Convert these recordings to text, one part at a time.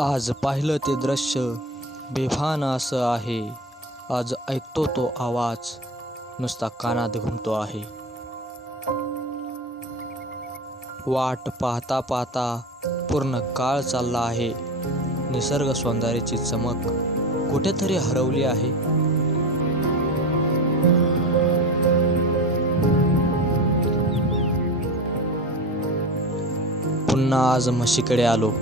आज पाहिलं ते दृश्य बेभान असं आहे. आज ऐकतो तो आवाज नुसता कानात घुमतो आहे. वाट पाहता पाहता पूर्ण काळ चालला आहे. निसर्ग सौंदर्याची चमक कुठेतरी हरवली आहे. पुन्हा आज म्हशीकडे आलो.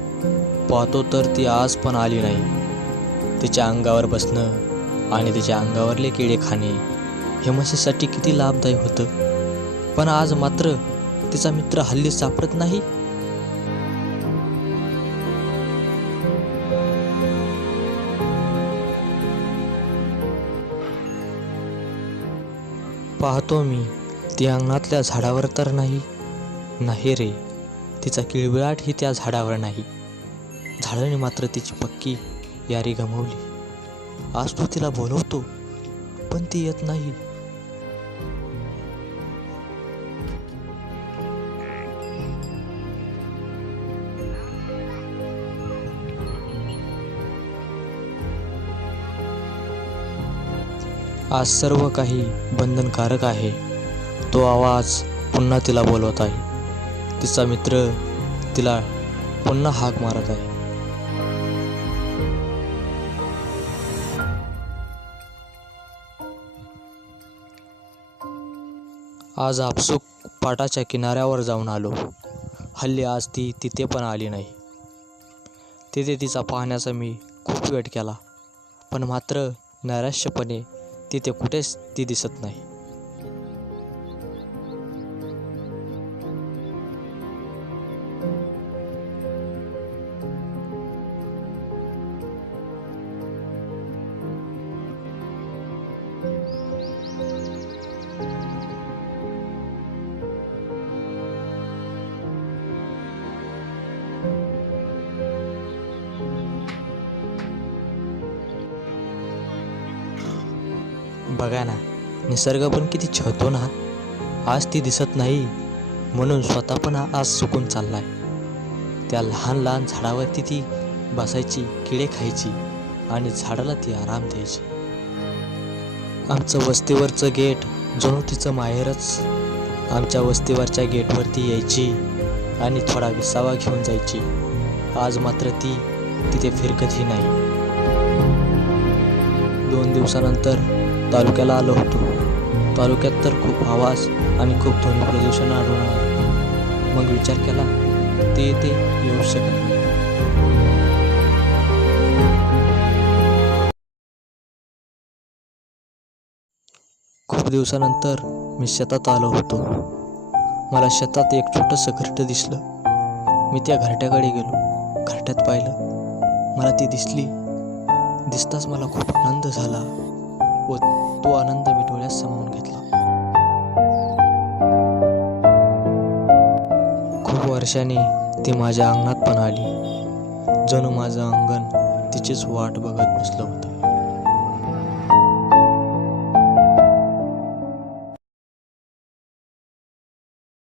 पाहतो तर ती आज पण आली नाही. तिच्या अंगावर बसणं आणि तिच्या अंगावरले किडे खाणे हे म्हशीसाठी किती लाभदायी होतं. पण आज मात्र तिचा मित्र हल्ली सापडत नाही. पाहतो मी ती अंगणातल्या झाडावर तर नाही रे. तिचा किळबिळाट ही त्या झाडावर नाही. झाडाने मात्र तिची पक्की यारी गमावली. आज तो तिला बोलवतो पण ती येत नाही. आज सर्व काही बंधनकारक आहे. तो आवाज पुन्हा तिला बोलवत आहे. तिचा मित्र तिला पुन्हा हाक मारत आहे. आज आपसूक पाटाच्या किनाऱ्यावर जाऊन आलो. हल्ली आज ती तिथे पण आली नाही. तिथे तिचा पाहण्याचा मी खूप वेट केला, पण मात्र नैराश्यपणे तिथे कुठेच ती दिसत नाही. बघा ना, निसर्ग पण किती छळतो ना. आज ती दिसत नाही म्हणून स्वतः पण आज सुकून चाललाय. त्या लहान लहान झाडावरती ती बसायची, किडे खायची आणि झाडाला ती आराम द्यायची. आमचं वस्तीवरचं गेट जणू तिचं माहेरच. आमच्या वस्तीवरच्या गेटवरती यायची आणि थोडा विसावा घेऊन जायची. आज मात्र ती तिथे फिरकतही नाही. 2 दिवसानंतर तालुक्याला आलो होतो. तालुक्यात तर खूप आवाज आणि खूप ध्वनी प्रदूषण आढळून आलं. मग विचार केला ते इथे येऊ शकत नाही. खूप दिवसानंतर मी शेतात आलो होतो. मला शेतात एक छोटंसं घरटं दिसलं. मी त्या घरट्याकडे गेलो. घरट्यात पाहिलं, मला ती दिसली. दिसताच मला खूप आनंद झाला व तो आनंद मी डोळ्यात सामावून घेतला. खूप वर्षांनी ती माझ्या अंगणात पण आली. जणू माझं अंगण तिचीच वाट बघत बसलं होतं.